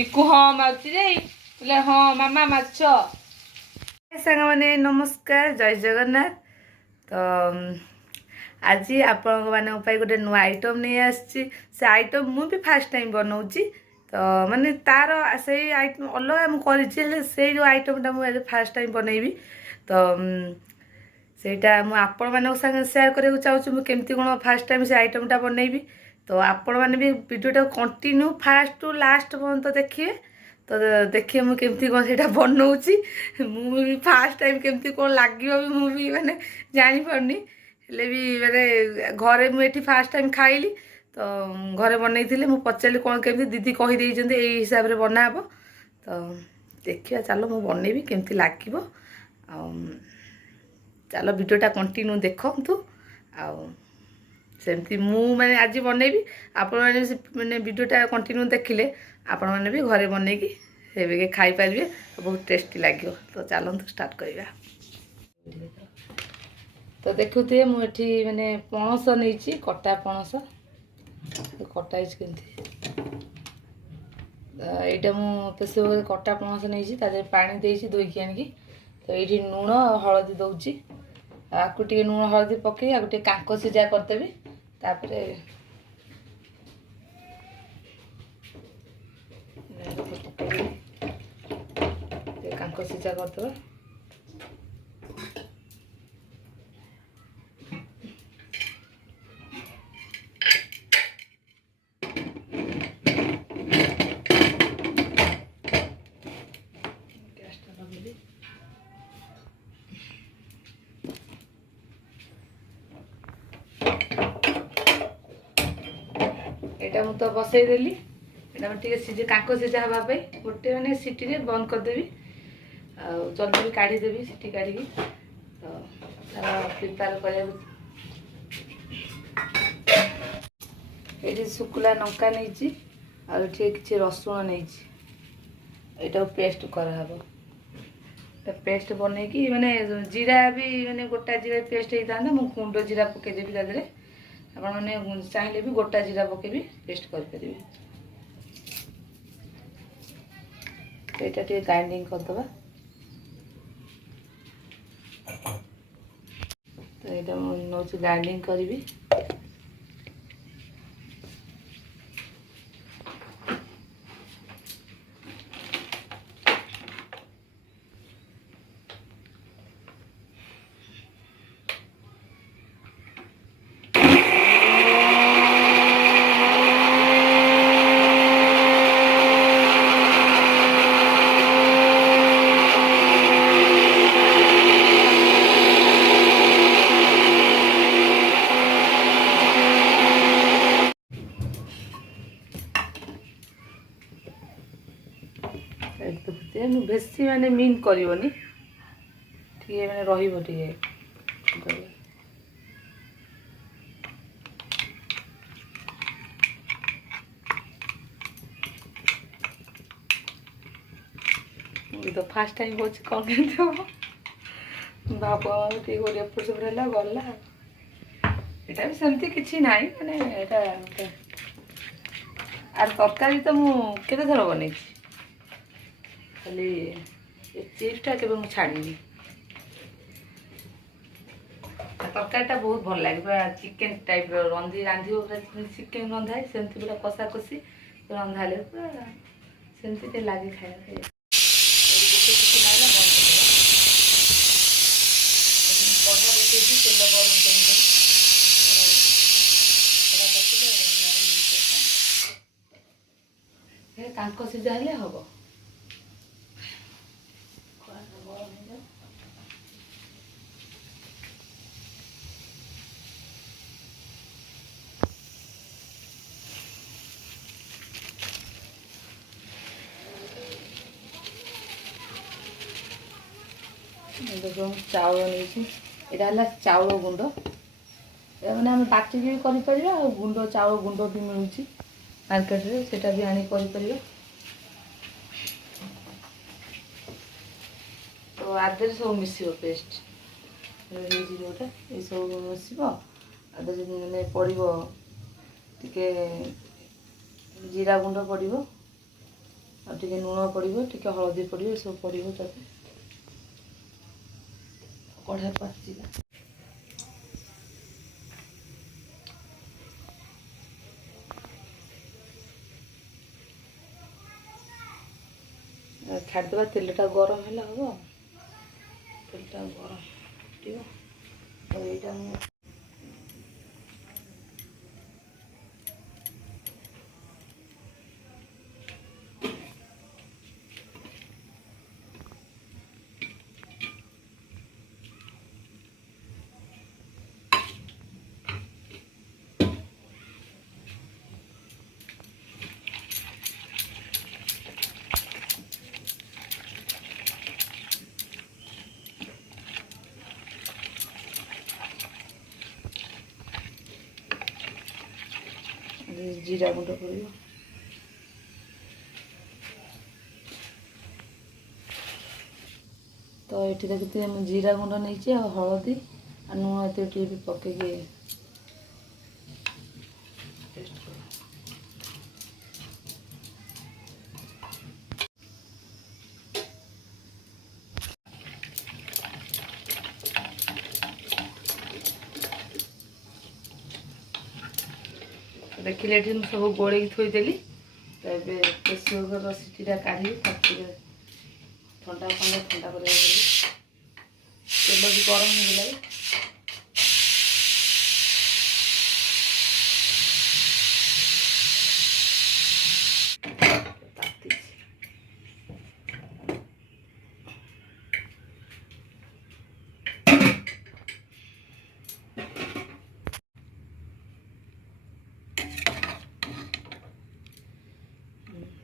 टिकू हाँ मारुची रे बोले हाँ मामा माछ सांग मैंने नमस्कार जय जगन्नाथ। तो आज आपण मान गोटे नुआ आइटम नहीं आसी से आइटम मुझे फास्ट टाइम बनाऊँगी। तो माने तार से आइटम अलग मुझे से जो आइटमटा मुझे फास्ट टाइम बनैबी। तो सेटा मु आपण मान संगे शेयर करने चाहूँ मुझे केमती कौन फास्ट टाइम से आइटमटा बनैबी। तो आपण मैंने भी वीडियोटा कंटिन्यू फास्ट टू लास्ट पर्यंत देखिए। तो देखिए मुझे केमती कौन से बनाऊँगी मुझे फास्ट टाइम केमती कौन लगे भी मुझे मैंने जापारनी हेले भी मैंने घरे मुझे फास्ट टाइम खाइली। तो घरे बनई थी मुझे पचारि कौन केमती दीदी कहीदे यही हिसाब से बनाब। तो देखिए चलो मुझे बनैबी केमती लगे चलो वीडियोटा कंटिन्यू देखु सेमती मैंने आज बनैबी आपण मैंने वीडियोटा कंटिन्यू देखिले आपण मैंने भी घरे बनैकी से खाई पारे बहुत टेस्टी लगे। तो चलते स्टार्ट करवा। तो देखुए मुझे मैंने पणस नहीं कटा पणस कटा यहाँ मुझे कटा पणस नहीं पानी देसी धोईकी आनिकी। तो ये लुण हलदी दौची आपको टे लुण हलदी पकई आपको टे कांक सीझा करदेवी तापरे कांक सीझा करदे यहाँ मुझे तो बसईदेली यहाँ टे सीझे कांक सीझा हाँपाई गोटे मैंने सीटी रे बंद करदेवी जल्दी भी काढ़ीदेवी सीटी काढ़ी। तो प्रिपेयर कर शुखला लंका नहीं कि रसुण नहीं यहाँ पेस्ट कराब पेस्ट बनईकी मैंने जीरा भी मैंने गोटा जीरा पेस्ट होता है मुझे गुंड जीरा पकईदेवी तादेह आपण मैंने चाहिए भी गोटा जीरा पकेबी पेस्ट करें। तो ये ग्राइंडिंग करदे तो ये नौ ग्राइंडिंग करी बेसी माने मीन करनी टे मैंने रे तो फास्ट टाइम हो कौन भाव टे गोटे एपट सेपट है गला यहाँ भी सेमती किसी ना मैंने आर तरकारी तो मुझे थर बनई खाली चिप्सटा के छाड़ी तरकारीटा बहुत भल लगे पूरा चिकेन टाइप रंधी रांधि पूरा चिकेन रंधाए सेमती पूरा कषा कषी रंधा ले पूरा सेमती लगे खाया तेल गरम कांक सीझा हेले हम देखो चाउल नहीं यहाँ चाउल गुंड मैंने आम बाटिक भी कर गुंड चाउल गुंड भी मिलूँ मार्केट रे सेटा भी आनी कर तो आधे सब मिसिब पेस्ट जोटा ये सब मिसिब आधे मैंने पड़ो टे जीरा गुंड पड़ो ଆଉ ଟିକେ ଲୁଣ ପଡ଼ିବ, ଟିକେ ହଳଦୀ ପଡ଼ିବ, ଏସବୁ ପଡ଼ିବ। ତାପରେ କଢ଼ା ପାଚିଲା। ଛାଡ଼ିଦେବା, ତେଲଟା ଗରମ ହେଲେ ହେବ। ତେଲଟା ଗରମ ଫୁଟିବ। ଆଉ ଏଇଟା ମୁଁ ଜିରା ଗୁଣ୍ଡ ପଡ଼ିବ। ତ ଏଠି ଦେଖିଥିବେ ମୁଁ ଜିରା ଗୁଣ୍ଡ ନେଇଛି, ଆଉ ହଳଦୀ ଆଉ ଲୁଣ ଏତେ ଟିକେ ବି ପକେଇକି ଟେଷ୍ଟ କରିବା। ଦେଖିଲେ ଏଠି ମୁଁ ସବୁ ଗୋଳେଇକି ଥୋଇଦେଲି। ତ ଏବେ ପ୍ରେସର କୁକରର ସିଟିଟା କାଢ଼ିକି ତାକୁ ଟିକେ ଥଣ୍ଡା କରିବାକୁ ପଡ଼ିବ। ତେଲ ବି ଗରମ ହେଇଗଲାଣି।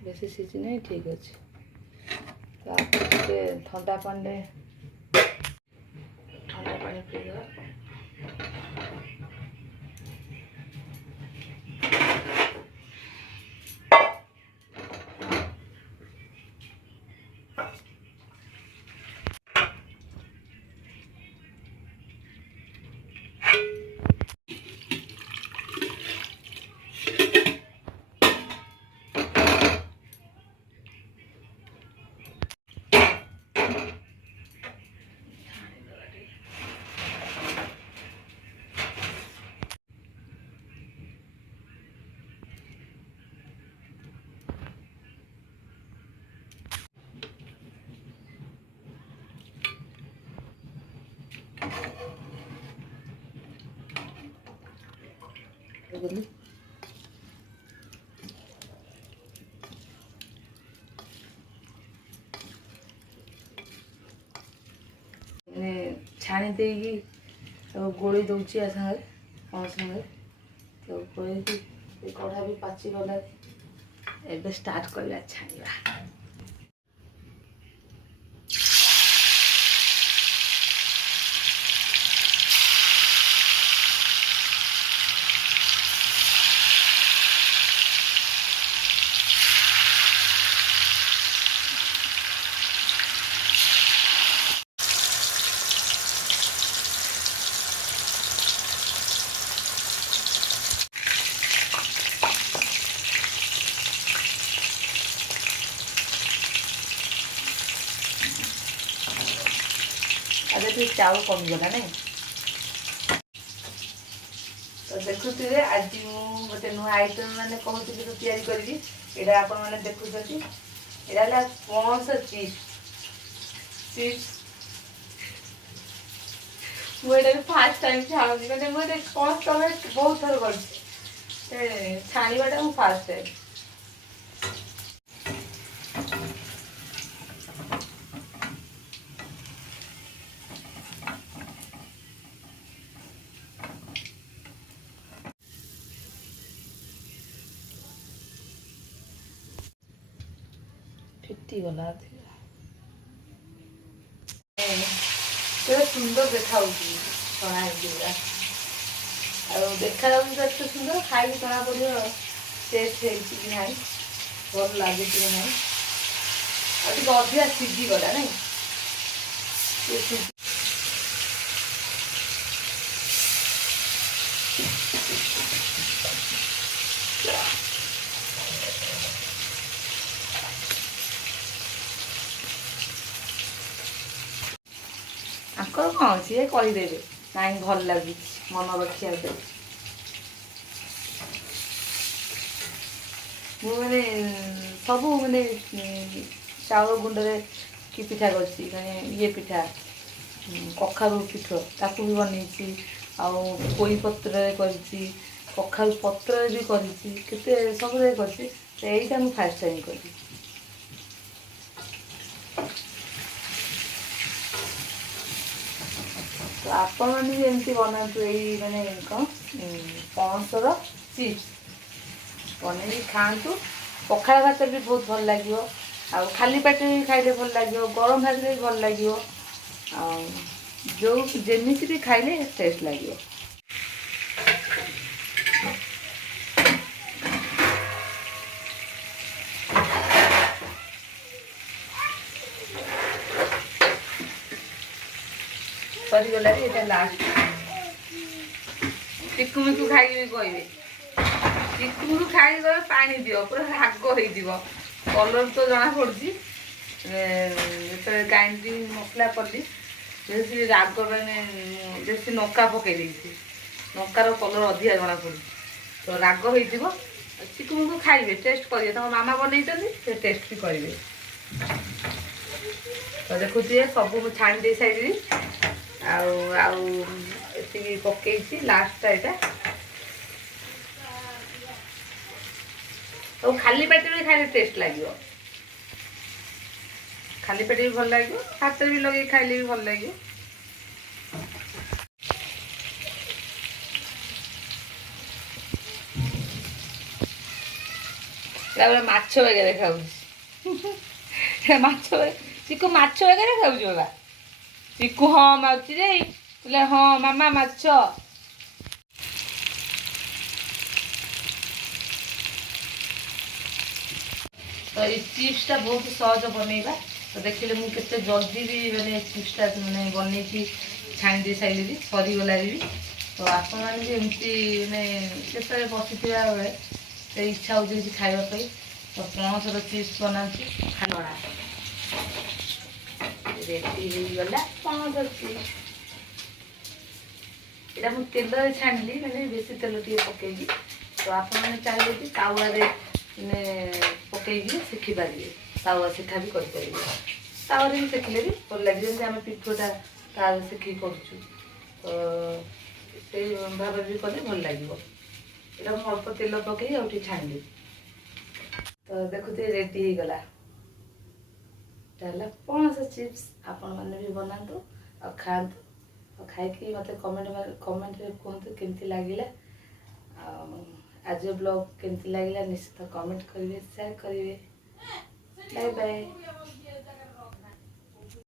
ବେଶୀ ସିଝି ନାହିଁ, ଠିକ୍ ଅଛି। ତାପରେ ଟିକେ ଥଣ୍ଡା ପାଣି ପିଇଦେବା। ଛାଣି ଦେଇକି ସବୁ ଗୋଳେଇ ଦେଉଛି ଆ ସାଙ୍ଗରେ, କ'ଣ ସାଙ୍ଗରେ ସବୁ ଗୋଳେଇକି ଏ କଢ଼ା ବି ପାଚିଗଲା। ଏବେ ଷ୍ଟାର୍ଟ କରିବା ଛାଣିବା। ଆରେ ଟିକେ ଚାଉଳ କମିଗଲା ନାଇଁ। ତ ଦେଖୁଥିବେ ଆଜି ମୁଁ ଗୋଟେ ନୂଆ ଆଇଟମ୍ ମାନେ କହୁଥିଲି ତ ତିଆରି କରିବି। ଏଇଟା ଆପଣମାନେ ଦେଖୁଛନ୍ତି, ଏଇଟା ହେଲା ପଣସ ଚିପ୍ସ। ମୁଁ ଏଇଟା ବି ଫାର୍ଷ୍ଟ ଟାଇମ୍ ଛାଣୁଛି, ମାନେ ମୁଁ ଏଇଟା ପଣସ ତରକାରୀ ବହୁତ ଥର କରିଛି, ଛାଣିବାଟା ମୁଁ ଫାର୍ଷ୍ଟ ଟାଇମ୍। ଫିଟିଗଲା କେତେ ସୁନ୍ଦର ଦେଖାଯାଉଛି ଛଣା ହେଇକି ପୁରା। ଆଉ ଦେଖାଯାଉଛି ତ ଏତେ ସୁନ୍ଦର, ଖାଇକି ଜଣା ପଡ଼ିବ ଟେଷ୍ଟ ହେଇଛି କି ନାହିଁ, ଭଲ ଲାଗୁଛି କି ନାହିଁ। ଆଉ ଟିକେ ଅଧିକା ସିଝିଗଲା ନାଇଁ। ତାଙ୍କର କ'ଣ ସିଏ କହିଦେବେ ନାଇଁ ଭଲ ଲାଗୁଛି ମନ ରଖିବା ପାଇଁ। ମୁଁ ମାନେ ସବୁ ମାନେ ଚାଉଳ ଗୁଣ୍ଡରେ କି ପିଠା କରିଛି ମାନେ ଇଏ ପିଠା କଖାରୁ ପିଠା ତାକୁ ବି ବନେଇଛି, ଆଉ ପୋଇ ପତ୍ରରେ କରିଛି, କଖାରୁ ପତ୍ରରେ ବି କରିଛି, କେତେ ସବୁରେ କରିଛି। ତ ଏଇଟା ମୁଁ ଫାଷ୍ଟ ଟାଇମ୍ କଲି। ତ ଆପଣମାନେ ବି ଏମିତି ବନାନ୍ତୁ, ଏଇ ମାନେ କ'ଣ ପଣସର ଚିପ୍ସ ବନେଇକି ଖାଆନ୍ତୁ। ପଖାଳ ଭାତ ବି ବହୁତ ଭଲ ଲାଗିବ, ଆଉ ଖାଲି ପାଟିରେ ବି ଖାଇଲେ ଭଲ ଲାଗିବ, ଗରମ ଭାତରେ ବି ଭଲ ଲାଗିବ, ଆଉ ଯେଉଁ ଯେମିତି ବି ଖାଇଲେ ଟେଷ୍ଟ ଲାଗିବ। ସରିଗଲା ଏଇଟା ଲାଷ୍ଟ। ଚିକୁ ମିକୁ ଖାଇକି ବି କହିବେ, ଚିକୁକୁ ଖାଇକି କହିବେ ପାଣି ଦିଅ, ପୁରା ରାଗ ହେଇଯିବ। କଲର ତ ଜଣାପଡ଼ୁଛି, ଯେତେବେଳେ ଗ୍ରାଇଣ୍ଡିଙ୍ଗ ମସଲା କଲି ବେଶୀ ରାଗ ମାନେ ବେଶୀ ଲଙ୍କା ପକାଇ ଦେଇଛି, ଲଙ୍କାର କଲର ଅଧିକା ଜଣାପଡ଼ୁଛି, ତ ରାଗ ହେଇଯିବ। ଚିକୁମିକୁ ଖାଇବେ, ଟେଷ୍ଟ କରିବେ, ତାଙ୍କ ମାମା ବନେଇଛନ୍ତି ସେ ଟେଷ୍ଟ ବି କରିବେ। ତ ଦେଖୁଥିବେ ସବୁ ମୁଁ ଛାଣି ଦେଇ ସାରିଲି, ଆଉ ଆଉ ଏତିକି ପକେଇଛି ଲାଷ୍ଟଟା ଏଇଟା। ଆଉ ଖାଲି ପାଟିରେ ଖାଇଲେ ଟେଷ୍ଟ ଲାଗିବ, ଖାଲି ପେଟରେ ବି ଭଲ ଲାଗିବ, ହାତରେ ବି ଲଗେଇକି ଖାଇଲେ ବି ଭଲ ଲାଗିବ। ତାପରେ ମାଛ ବଗେରା ଖାଉଛି, ମାଛ ଚିକୁ ମାଛ ବଗେରା ଖାଉଛି ବାବା। ଚିକୁ ହଁ ମାରୁଛି ରେ, କହିଲେ ହଁ ମାମା ମାଛ। ତ ଏଇ ଚିପ୍ସଟା ବହୁତ ସହଜ ବନେଇବା। ତ ଦେଖିଲେ ମୁଁ କେତେ ଜଲ୍ଦି ବି ମାନେ ଚିପ୍ସଟା ମାନେ ବନେଇକି ଛାଣି ଦେଇ ସାରିଲିଣି, ସରିଗଲାଣି ବି। ତ ଆପଣମାନେ ବି ଏମିତି ମାନେ ଯେତେବେଳେ ବସିଥିବା ବେଳେ ସେ ଇଚ୍ଛା ହେଉଛି କିଛି ଖାଇବା ପାଇଁ, ତ ପଣସର ଚିପ୍ସ ବନାନ୍ତୁ ଖାଇବା। ରେଡ଼ି ହେଇଗଲା ପଣସ ଚିପ୍ସ। ଏଇଟା ମୁଁ ତେଲରେ ଛାଣିଲି, ମାନେ ବେଶୀ ତେଲ ଟିକେ ପକେଇକି। ତ ଆପଣମାନେ ଚାହିଁଲେ ବି ତାୱାରେ ମାନେ ପକେଇକି ଶିଖିପାରିବେ, ତାୱା ଶିଖା ବି କରିପାରିବେ। ତାୱାରେ ବି ଶିଖିଲେ ବି ଭଲ ଲାଗିବ, ଯେମିତି ଆମେ ପିଠୋଟା ତାୱାରେ ଶିଖିକି କରୁଛୁ, ତ ସେଇ ଭାବରେ ବି କଲେ ଭଲ ଲାଗିବ। ଏଇଟା ମୁଁ ଅଳ୍ପ ତେଲ ପକେଇ ଆଉ ଟିକେ ଛାଣିଲି। ତ ଦେଖୁଥିବେ ରେଡ଼ି ହେଇଗଲା, ଏଇଟା ହେଲା ପଣସ ଚିପ୍ସ। ଆପଣମାନେ ବି ବନାନ୍ତୁ ଆଉ ଖାଆନ୍ତୁ, ଆଉ ଖାଇକି ମୋତେ କମେଣ୍ଟରେ କୁହନ୍ତୁ କେମିତି ଲାଗିଲା। ଆଉ ଆଜିର ବ୍ଲଗ୍ କେମିତି ଲାଗିଲା ନିଶ୍ଚିତ କମେଣ୍ଟ କରିବେ, ସେୟାର କରିବେ। Bye bye.